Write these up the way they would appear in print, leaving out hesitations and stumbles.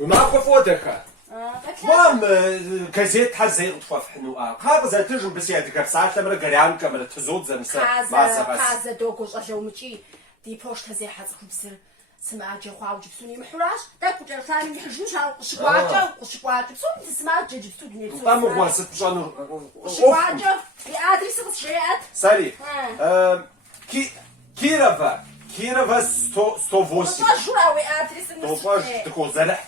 معك فودك وام كزيت حزي طفف حنوقه قابزه تجم بس يدك بساعه لما قريان كامل تزود زمس قازه دوكوش اجومتي دي بوشت زي حزق بسر سمع جي خواو جبسوني محراش داكو جرثاني يحجوش على قشقواجه قشقواجه بسوني تسمع جي جبسوني طعم واسط بشان قشقواجه في ادريس بسريات ساري كيرافا 108 شو راوي ادريس توفاش تكون زلح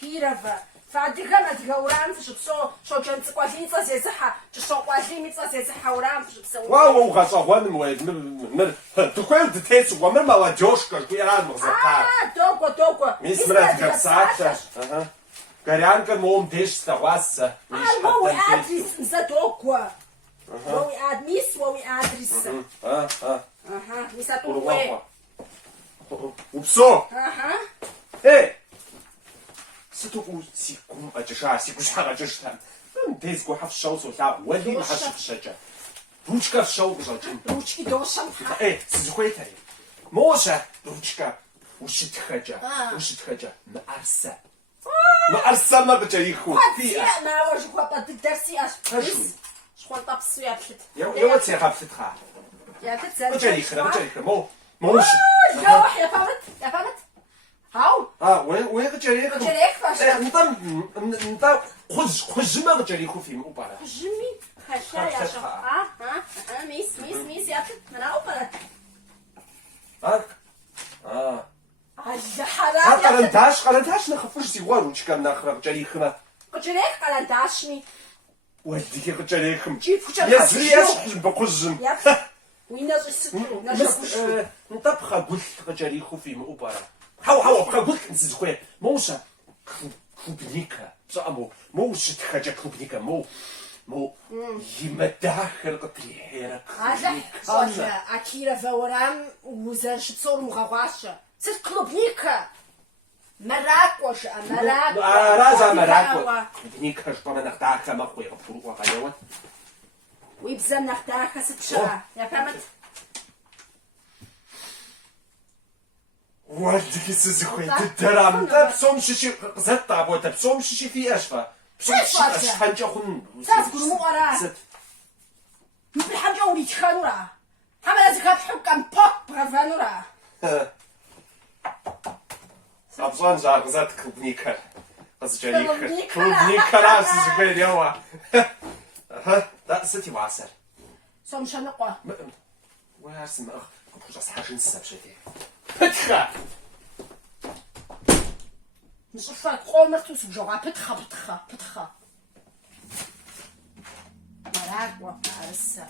كيرافا فعندي كما تقولان فش بسو شو كانت قواتي تصي صحة تشو قواتي مي تصي صحة ورام فش بسو واو غاصا وان مويد مر تكون تتيس ومر ما واجوش كي راد مغزقا دوكو ميس مرات كساعات اها قريان كموم ديش استواسه ووي ادريس نساتوكو ووي ادميس ووي ادريس اها نساتوكو وبسو اها ايه ستوكو سيكون أجشع سيكون شحال أجشتها ديزكو حف الشوص ولا ولي ما حش في الشجع روشكا في الشوص بجاجين روشكي دوشم إيه سيزخويتها موشة روشكا وش تخجع مأرسة ما بجريخو فيها ما وجهك وقت الدرسي شخوان طابسو يا بشت يا واتسي خابتها يا بشت بجريخنا موش جوح يا فهمت هاو وين غجريخ فاش نتا خج ما غجريخو في مباراه خجمي خشا يا شخ ميس يا بشت من أوبرا يا حرام قرنتاش نخفوش سيوار وشكا نخرج جريخنا قجريك قلنتاشمي وديكي قجريخم جيب فجأة يزرياش بقزم وين نجس نطبخ قلت قجريخو في مباراه هاو بقى قلت نسيت خويا موسى كوبنيكا بصامو موش تخرج كوبنيكا مو يمداخل قطري حيرك صوجا أكيرا فورام وزرش تصور مغواشة سير كلوبنيكا مراكوش رازا مراكو كوبنيكا شطانا نختاك ما خويا غفور وغايوات ويبزن نختاك ستشا يا فهمت والدك يسزخوي تدرام بسوم شيشي زتا بوتا بسوم شيشي في اشفا بسوم شيشي حنجا خن تذكر مو وراه مثل حنجا ولي تخانورا حمل زكاة حكام بوك برافانورا أبصان جار زات كوبنيكا قص جريك كوبنيكا لا سزخوي اليوم ها لا ستي وعسر سوم شنقوا واسم أخ كنت حاجة نساب شدي بتخا نصفى قومر توسب جوغا بتخا مراكوا عرسة